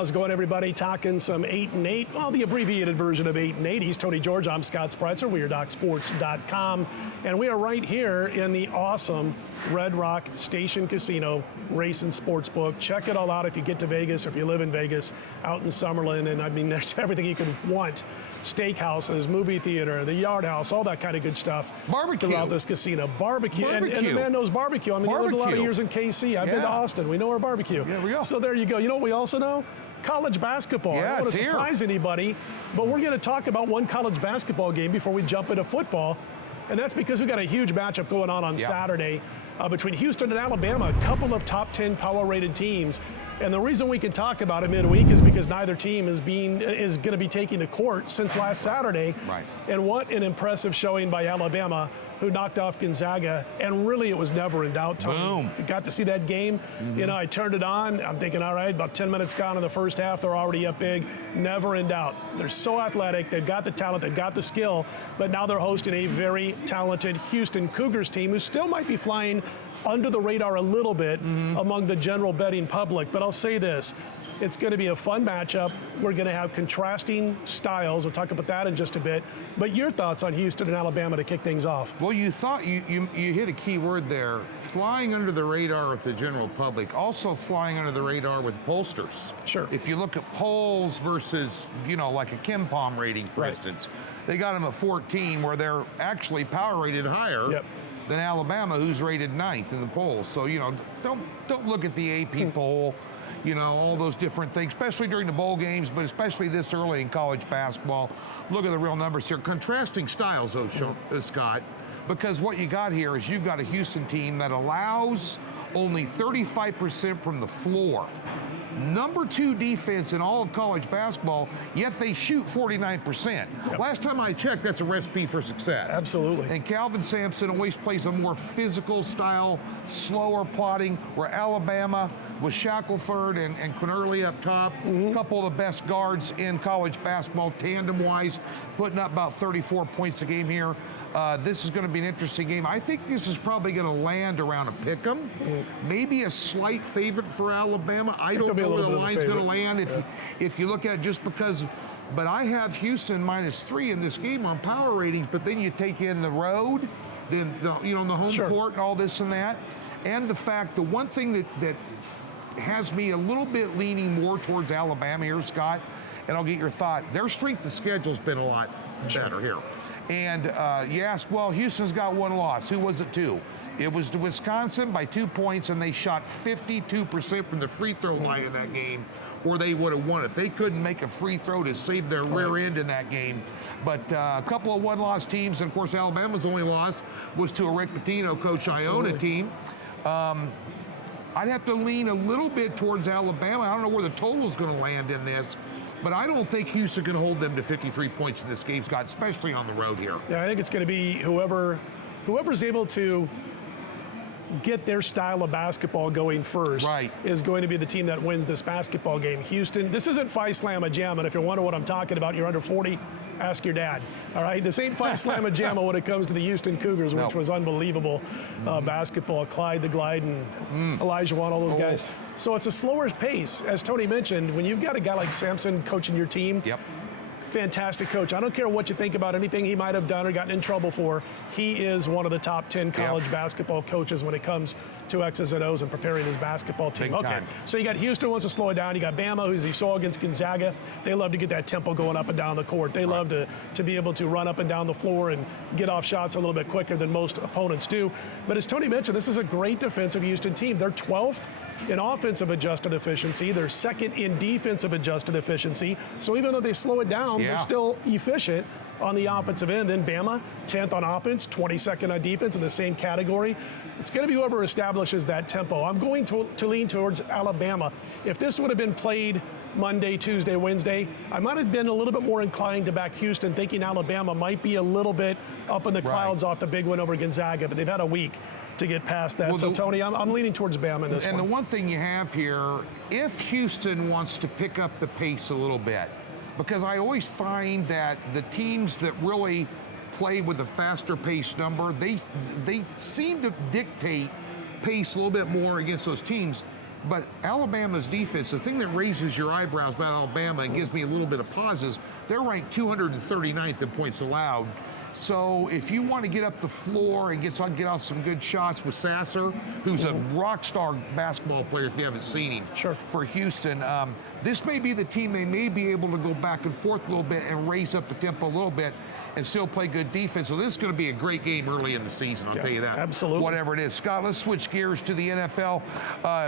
how's it going, everybody? Talking some 8 and 8, well, the abbreviated version of 8 and 8. He's Tony George. I'm Scott Spreitzer. We are DocSports.com, and we are right here in the awesome Red Rock Station Casino Race and Sportsbook. Check it all out if you get to Vegas, or if you live in Vegas, out in Summerlin, and I mean, there's everything you can want. Steakhouses, movie theater, the Yard House, all that kind of good stuff. Barbecue. Throughout this casino. Barbecue. And the man knows barbecue. I mean, he lived a lot of years in KC. I've been to Austin. We know our barbecue. There we go. So there you go. You know what we also know? College basketball. Yeah, I don't want to surprise anybody, but we're going to talk about one college basketball game before we jump into football. And that's because we've got a huge matchup going on Saturday between Houston and Alabama, a couple of top 10 power-rated teams. And the reason we can talk about it midweek is because neither team is going to be taking the court since last Saturday. Right. And what an impressive showing by Alabama, who knocked off Gonzaga. And really, it was never in doubt, Tony. Boom. If you got to see that game, you know, I turned it on. I'm thinking, all right, about 10 minutes gone in the first half. They're already up big. Never in doubt. They're so athletic. They've got the talent. They've got the skill. But now they're hosting a very talented Houston Cougars team who still might be flying under the radar a little bit among the general betting public. But I'll say this, it's going to be a fun matchup. We're going to have contrasting styles. We'll talk about that in just a bit. But your thoughts on Houston and Alabama to kick things off? Well, you thought you hit a key word there, flying under the radar with the general public, also flying under the radar with pollsters. Sure. If you look at polls versus, you know, like a Kim Palm rating, for instance, they got them at 14, where they're actually power rated higher than Alabama, who's rated 9th in the polls. So, you know, don't look at the AP poll, you know, all those different things, especially during the bowl games, but especially this early in college basketball. Look at the real numbers here. Contrasting styles, though, Scott, because what you got here is you've got a Houston team that allows only 35% from the floor. Number 2 defense in all of college basketball, yet they shoot 49%. Last time I checked, that's a recipe for success. Absolutely. And Calvin Sampson always plays a more physical style, slower plotting, where Alabama with Shackelford and Quinerly up top, a couple of the best guards in college basketball tandem-wise, putting up about 34 points a game here. This is going to be an interesting game. I think this is probably going to land around a pick'em, maybe a slight favorite for Alabama. I don't know where the line's going to land if you look at it just because. But I have Houston -3 in this game on power ratings. But then you take in the road, then the home court and all this and that, and the fact the one thing that has me a little bit leaning more towards Alabama here, Scott, and I'll get your thought. Their strength of schedule's been a lot better here. And you ask, well, Houston's got one loss. Who was it to? It was to Wisconsin by 2 points, and they shot 52% from the free throw line in that game, or they would have won it. They couldn't make a free throw to save their rear end in that game. But a couple of one-loss teams, and of course Alabama's only loss was to a Rick Pitino coach Iona team. I'd have to lean a little bit towards Alabama. I don't know where the total's going to land in this, but I don't think Houston can hold them to 53 points in this game, Scott, especially on the road here. Yeah, I think it's going to be whoever's able to get their style of basketball going first is going to be the team that wins this basketball game. Houston, this isn't Phi Slamma Jamma, and if you're wondering what I'm talking about, you're under 40, ask your dad. All right, this ain't Phi Slamma Jamma when it comes to the Houston Cougars, which was unbelievable basketball. Clyde the Glide and Elijah Wan, all those guys. So it's a slower pace, as Tony mentioned. When you've got a guy like Sampson coaching your team, fantastic coach. I don't care what you think about anything he might have done or gotten in trouble for. He is one of the top 10 college basketball coaches when it comes to X's and O's and preparing his basketball team. So you got Houston wants to slow it down. You got Bama, who's you saw against Gonzaga. They love to get that tempo going up and down the court. They love to be able to run up and down the floor and get off shots a little bit quicker than most opponents do. But as Tony mentioned, this is a great defensive Houston team. They're 12th in offensive adjusted efficiency. They're 2nd in defensive adjusted efficiency. So even though they slow it down, they're still efficient on the offensive end. Then Bama, 10th on offense, 22nd on defense in the same category. It's going to be whoever establishes that tempo. I'm going to lean towards Alabama. If this would have been played Monday, Tuesday, Wednesday, I might have been a little bit more inclined to back Houston, thinking Alabama might be a little bit up in the clouds off the big win over Gonzaga, but they've had a week to get past that. So, Tony, I'm leaning towards Bama in this one. And the one thing you have here, if Houston wants to pick up the pace a little bit, because I always find that the teams that really play with a faster pace number, they seem to dictate pace a little bit more against those teams. But Alabama's defense, the thing that raises your eyebrows about Alabama and gives me a little bit of pauses, they're ranked 239th in points allowed. So if you want to get up the floor and get out some good shots with Sasser, who's a rock star basketball player if you haven't seen him, for Houston, this may be the team they may be able to go back and forth a little bit and raise up the tempo a little bit and still play good defense. So this is going to be a great game early in the season, I'll tell you that. Absolutely. Whatever it is. Scott, let's switch gears to the NFL.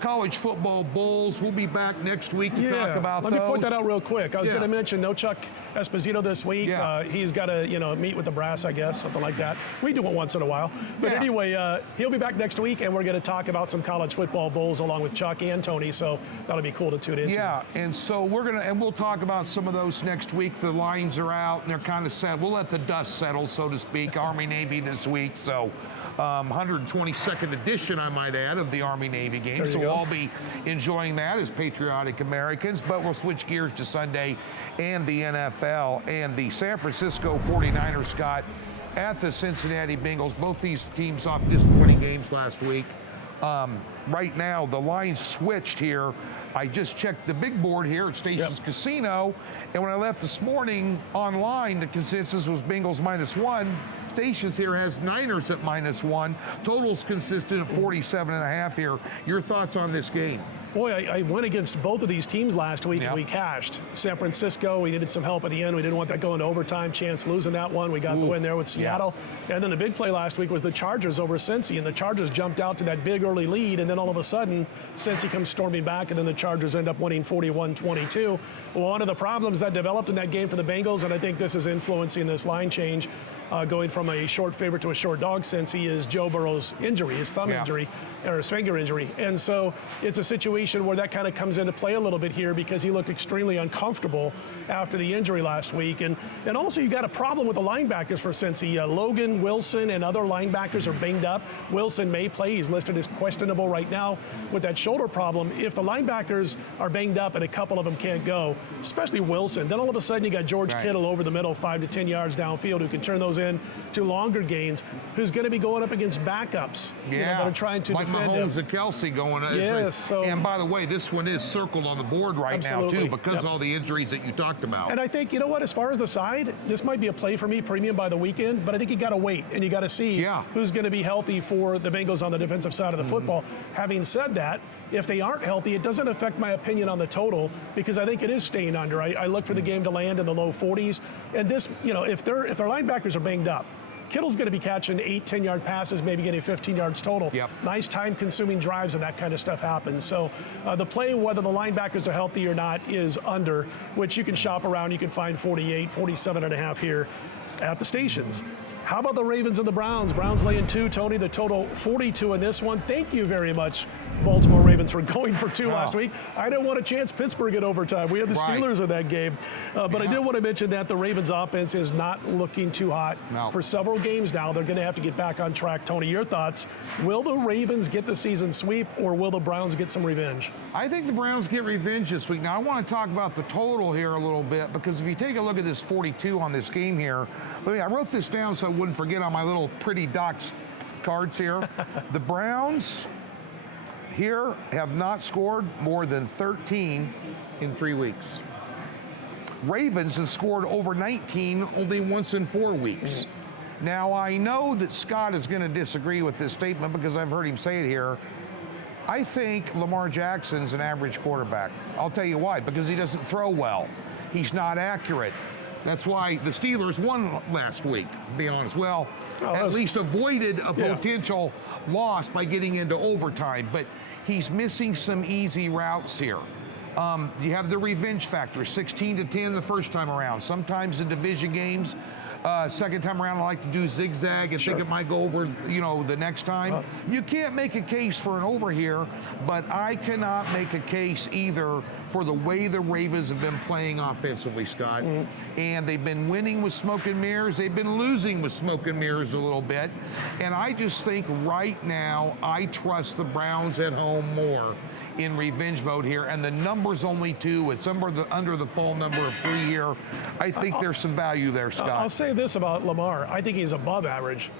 College football bowls. We'll be back next week to talk about those. Let me point that out real quick. I was going to mention no Chuck Esposito this week. He's got to, meet with the brass, I guess, something like that. We do it once in a while. But anyway, he'll be back next week, and we're going to talk about some college football bowls along with Chuck and Tony. So that'll be cool to tune into. Yeah, and so we'll talk about some of those next week. The lines are out, and they're kind of set. We'll let the dust settle, so to speak. Army-Navy this week, so 122nd edition, I might add, of the Army-Navy game. So we'll all be enjoying that as patriotic Americans, but we'll switch gears to Sunday and the NFL. And the San Francisco 49ers, Scott, at the Cincinnati Bengals. Both these teams off disappointing games last week. Right now, the lines switched here. I just checked the big board here at Stations Casino, and when I left this morning online, the consensus was Bengals -1. Stations here has Niners at -1. Totals consistent at 47.5 here. Your thoughts on this game? Boy, I went against both of these teams last week, and we cashed. San Francisco, we needed some help at the end. We didn't want that going to overtime. Chance losing that one. We got the win there with Seattle. And then the big play last week was the Chargers over Cincy, and the Chargers jumped out to that big early lead, and then all of a sudden, Cincy comes storming back, and then the Chargers end up winning 41-22. One of the problems that developed in that game for the Bengals, and I think this is influencing this line change, going from a short favorite to a short dog since he is Joe Burrow's injury, his thumb injury, or his finger injury. And so it's a situation where that kind of comes into play a little bit here because he looked extremely uncomfortable after the injury last week. And also you got a problem with the linebackers for Cincy. Logan, Wilson, and other linebackers are banged up. Wilson may play. He's listed as questionable right now with that shoulder problem. If the linebackers are banged up and a couple of them can't go, especially Wilson, then all of a sudden you got George Kittle over the middle, 5 to 10 yards downfield, who can turn those in to longer gains, who's going to be going up against backups that are trying to defend him. Mahomes and Kelsey going. And by the way, this one is circled on the board right now too because of all the injuries that you talked about. And I think, you know what, as far as the side, this might be a play for me, premium by the weekend, but I think you got to wait and you got to see who's going to be healthy for the Bengals on the defensive side of the football. Having said that, if they aren't healthy, it doesn't affect my opinion on the total because I think it is staying under. I look for the game to land in the low 40s. And this, if their linebackers are banged up, Kittle's going to be catching 8, 10-yard passes, maybe getting 15 yards total. Nice time-consuming drives and that kind of stuff happens. So the play, whether the linebackers are healthy or not, is under, which you can shop around. You can find 48, 47.5 here at the stations. How about the Ravens and the Browns? Browns laying 2, Tony, the total 42 in this one. Thank you very much, Baltimore Ravens, for going for 2 last week. I didn't want to chance Pittsburgh in overtime. We had the Steelers in that game. But I did want to mention that the Ravens offense is not looking too hot for several games now. They're going to have to get back on track. Tony, your thoughts? Will the Ravens get the season sweep, or will the Browns get some revenge? I think the Browns get revenge this week. Now, I want to talk about the total here a little bit because if you take a look at this 42 on this game here, I wrote this down so I wouldn't forget on my little pretty docs cards here. The Browns here have not scored more than 13 in 3 weeks. Ravens have scored over 19 only once in 4 weeks. Now, I know that Scott is going to disagree with this statement because I've heard him say it here. I think Lamar Jackson's an average quarterback. I'll tell you why, because he doesn't throw well. He's not accurate. That's why the Steelers won last week, to be honest. Well, at least avoided a potential loss by getting into overtime. But he's missing some easy routes here. You have the revenge factor, 16-10 the first time around. Sometimes in division games, second time around, I like to do zigzag and think it might go over, the next time. You can't make a case for an over here, but I cannot make a case either for the way the Ravens have been playing offensively, Scott. And they've been winning with smoke and mirrors. They've been losing with smoke and mirrors a little bit. And I just think right now I trust the Browns at home more in revenge mode here, and the number's only 2. It's under the fall number of 3 here. I think there's some value there, Scott. I'll say this about Lamar. I think he's above average.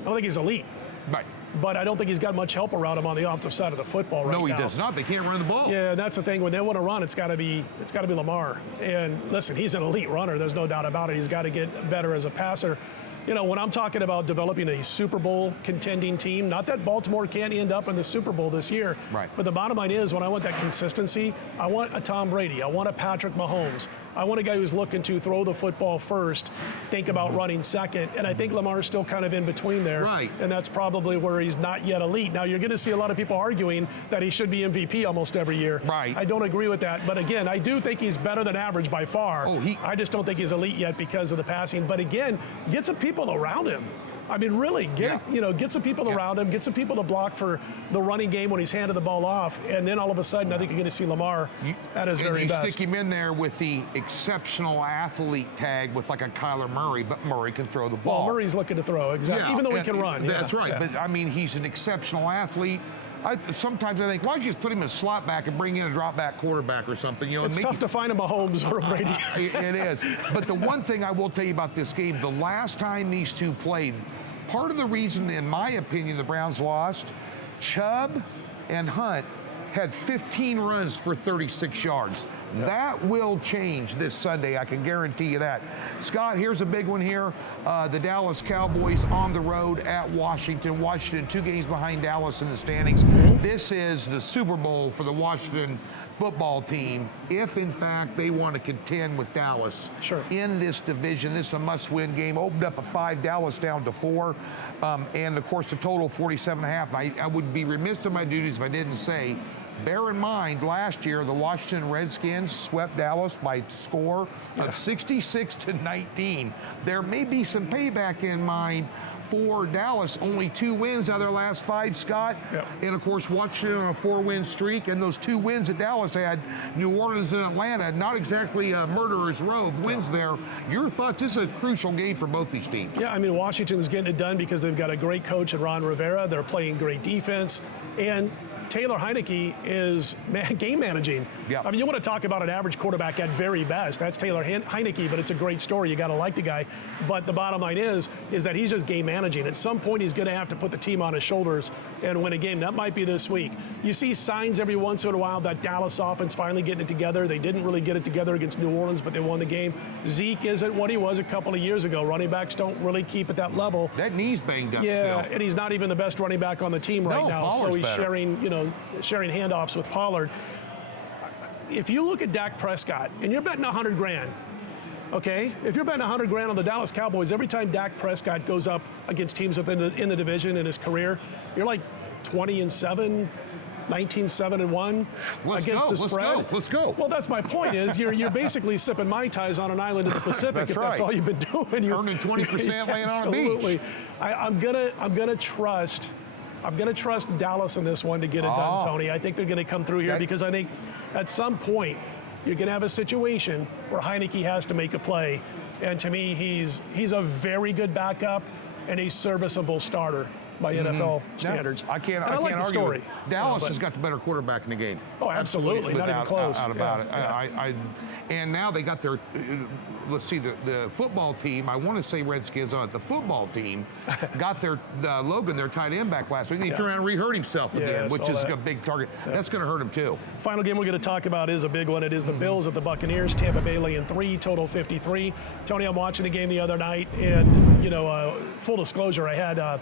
I don't think he's elite. Right. but I don't think he's got much help around him on the offensive side of the football right now. No, he does not. They can't run the ball. Yeah, that's the thing. When they want to run, it's got to be Lamar. And listen, he's an elite runner. There's no doubt about it. He's got to get better as a passer. You know, when I'm talking about developing a Super Bowl contending team, not that Baltimore can't end up in the Super Bowl this year, right. But the bottom line is when I want that consistency, I want a Tom Brady, I want a Patrick Mahomes, I want a guy who's looking to throw the football first, think about running second, and I think Lamar's still kind of in between there. Right. And that's probably where he's not yet elite. Now, you're going to see a lot of people arguing that he should be MVP almost every year. Right. I don't agree with that, but again, I do think he's better than average by far. I just don't think he's elite yet because of the passing. But again, get some people around him. I mean, really, get some people around him, get some people to block for the running game when he's handed the ball off, and then all of a sudden, I think you're going to see Lamar at his very best. Stick him in there with the exceptional athlete tag with like a Kyler Murray, but Murray can throw the ball. Well, Murray's looking to throw, exactly, even though he can run. That's right, but I mean, he's an exceptional athlete. Sometimes I think, why don't you just put him in a slot back and bring in a drop back quarterback or something? You know, it's tough to find a Mahomes or a Brady. It is. But the one thing I will tell you about this game, the last time these two played, part of the reason, in my opinion, the Browns lost, Chubb and Hunt had 15 runs for 36 yards. That will change this Sunday, I can guarantee you that. Scott, here's a big one here. The Dallas Cowboys on the road at Washington. Washington 2 games behind Dallas in the standings. This is the Super Bowl for the Washington football team if, in fact, they want to contend with Dallas in this division. This is a must-win game. Opened up at 5, Dallas down to 4. And, of course, the total 47.5. I would be remiss in my duties if I didn't say, bear in mind, last year, the Washington Redskins swept Dallas by score of 66-19. There may be some payback in mind for Dallas. Only 2 wins out of their last 5, Scott. And, of course, Washington on a 4-win streak. And those 2 wins at Dallas, they had New Orleans and Atlanta. Not exactly a murderer's row of wins there. Your thoughts? This is a crucial game for both these teams. Yeah, I mean, Washington's getting it done because they've got a great coach in Ron Rivera. They're playing great defense. And Taylor Heineke is game managing. I mean, you want to talk about an average quarterback at very best. That's Taylor Heineke, but it's a great story. You got to like the guy. But the bottom line is that he's just game managing. At some point, he's going to have to put the team on his shoulders and win a game. That might be this week. You see signs every once in a while that Dallas offense finally getting it together. They didn't really get it together against New Orleans, but they won the game. Zeke isn't what he was a couple of years ago. Running backs don't really keep at that level. That knee's banged up still. Yeah, and he's not even the best running back on the team right now. Pollard's so he's better. sharing handoffs with Pollard. If you look at Dak Prescott and you're betting $100,000, okay? If you're betting $100,000 on the Dallas Cowboys, every time Dak Prescott goes up against teams in the division in his career, you're like 20-7, 19-7-1 against the spread. Let's go. Well, that's my point. Is you're basically sipping Mai Tais on an island in the Pacific. If that's all you've been doing, you're earning 20% laying on a beach. Absolutely. I'm gonna trust Dallas in this one to get it done, Tony. I think they're going to come through here because I think at some point you're going to have a situation where Heineke has to make a play. And to me, he's a very good backup and a serviceable starter by NFL standards. I can't argue. Dallas has got the better quarterback in the game. Oh, absolutely. Not even close. Out about it. And now they got their, let's see, the football team, I want to say Redskins on it, the football team got their Logan, their tight end, back last week. He turned around and re-hurt himself again, which is a big target. That's going to hurt him too. Final game we're going to talk about is a big one. It is the Bills at the Buccaneers. Tampa Bay laying 3, total 53. Tony, I'm watching the game the other night, and, full disclosure, I had I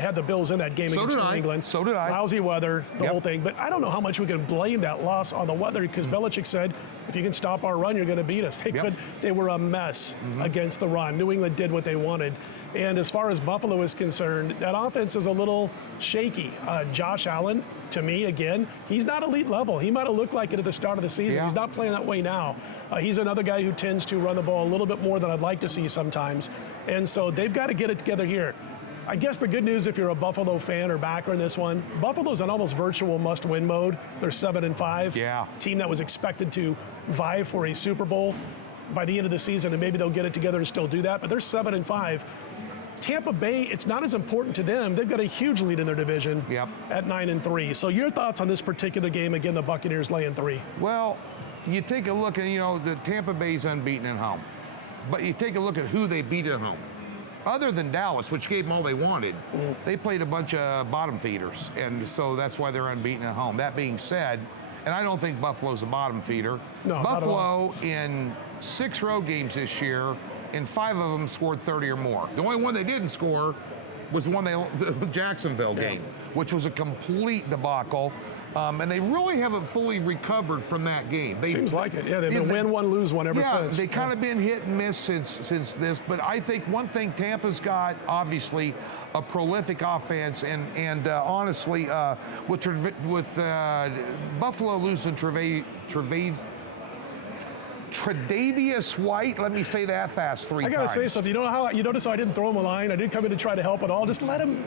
had the Bills in that game against New England. So did I. Lousy weather, the whole thing. But I don't know how much we can blame that loss on the weather because Belichick said, if you can stop our run, you're going to beat us. They were a mess against the run. New England did what they wanted. And as far as Buffalo is concerned, that offense is a little shaky. Josh Allen, to me, again, he's not elite level. He might have looked like it at the start of the season. He's not playing that way now. He's another guy who tends to run the ball a little bit more than I'd like to see sometimes. And so they've got to get it together here. I guess the good news if you're a Buffalo fan or backer in this one, Buffalo's in almost virtual must-win mode. They're 7-5. Yeah. Team that was expected to vie for a Super Bowl by the end of the season, and maybe they'll get it together and still do that, but they're 7-5. Tampa Bay, it's not as important to them. They've got a huge lead in their division at 9-3. So your thoughts on this particular game? Again, the Buccaneers laying 3. Well, you take a look at, the Tampa Bay's unbeaten at home. But you take a look at who they beat at home. other than Dallas, which gave them all they wanted, they played a bunch of bottom feeders, and so that's why they're unbeaten at home. That being said, and I don't think Buffalo's a bottom feeder. No, Buffalo in 6 road games this year, in 5 of them scored 30 or more. The only one they didn't score was the Jacksonville game, which was a complete debacle. And they really haven't fully recovered from that game. Seems like it. Yeah, they've been win one, lose one ever since. They kind of been hit and miss since this. But I think one thing Tampa's got, obviously, a prolific offense, and honestly, with Buffalo losing Tre'Davious White, let me say that fast 3 times. I got to say something. You notice how I didn't throw him a line? I didn't come in to try to help at all. Just let him,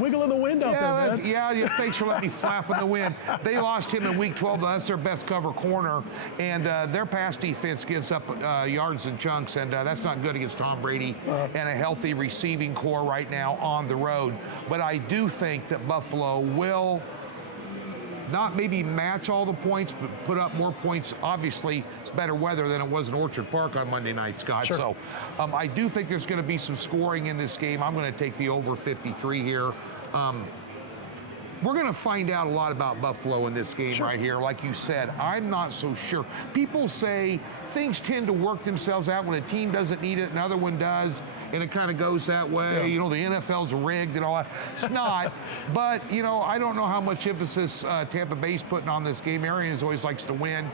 wiggle in the wind out there, man. Yeah, thanks for letting me flap in the wind. They lost him in week 12. That's their best cover corner. And their pass defense gives up yards and chunks, and that's not good against Tom Brady and a healthy receiving core right now on the road. But I do think that Buffalo will not maybe match all the points, but put up more points. Obviously, it's better weather than it was in Orchard Park on Monday night, Scott. Sure. So I do think there's going to be some scoring in this game. I'm going to take the over 53 here. We're going to find out a lot about Buffalo in this game right here. Like you said, I'm not so sure. People say things tend to work themselves out when a team doesn't need it, another one does, and it kind of goes that way. Yeah. The NFL's rigged and all that. It's not. But, I don't know how much emphasis Tampa Bay's putting on this game. Arians always likes to win.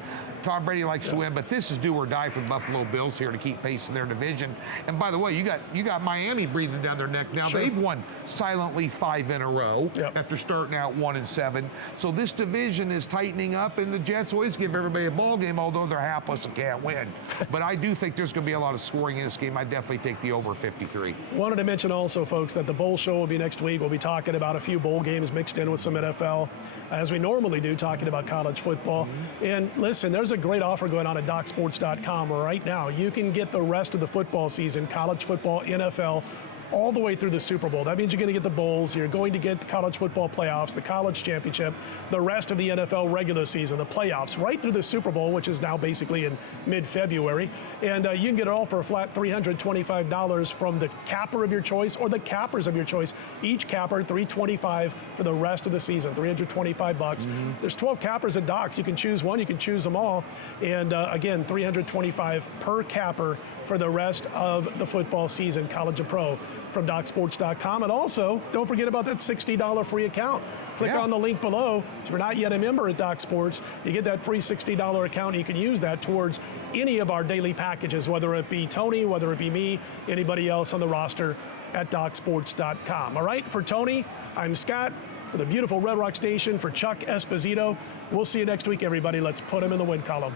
Tom Brady likes to win, but this is do or die for the Buffalo Bills here to keep pace in their division. And by the way, you got Miami breathing down their neck now. Sure. They've won silently 5 in a row after starting out 1-7. So this division is tightening up, and the Jets always give everybody a ball game, although they're hapless and can't win. But I do think there's going to be a lot of scoring in this game. I definitely take the over 53. Wanted to mention also, folks, that the Bowl Show will be next week. We'll be talking about a few bowl games mixed in with some NFL, as we normally do, talking about college football. And listen, there's a great offer going on at DocSports.com right now. You can get the rest of the football season, college football, NFL, all the way through the Super Bowl. That means you're going to get the bowls, you're going to get the college football playoffs, the college championship, the rest of the NFL regular season, the playoffs, right through the Super Bowl, which is now basically in mid-February. And you can get it all for a flat $325 from the capper of your choice or the cappers of your choice. Each capper, $325 for the rest of the season, $325. There's 12 cappers at Docs. You can choose one, you can choose them all. And again, $325 per capper for the rest of the football season, college and pro, from DocSports.com. And also, don't forget about that $60 free account. Click on the link below. If you're not yet a member at Doc Sports, you get that free $60 account. You can use that towards any of our daily packages, whether it be Tony, whether it be me, anybody else on the roster at DocSports.com. All right, for Tony, I'm Scott. For the beautiful Red Rock Station, for Chuck Esposito, we'll see you next week, everybody. Let's put him in the win column.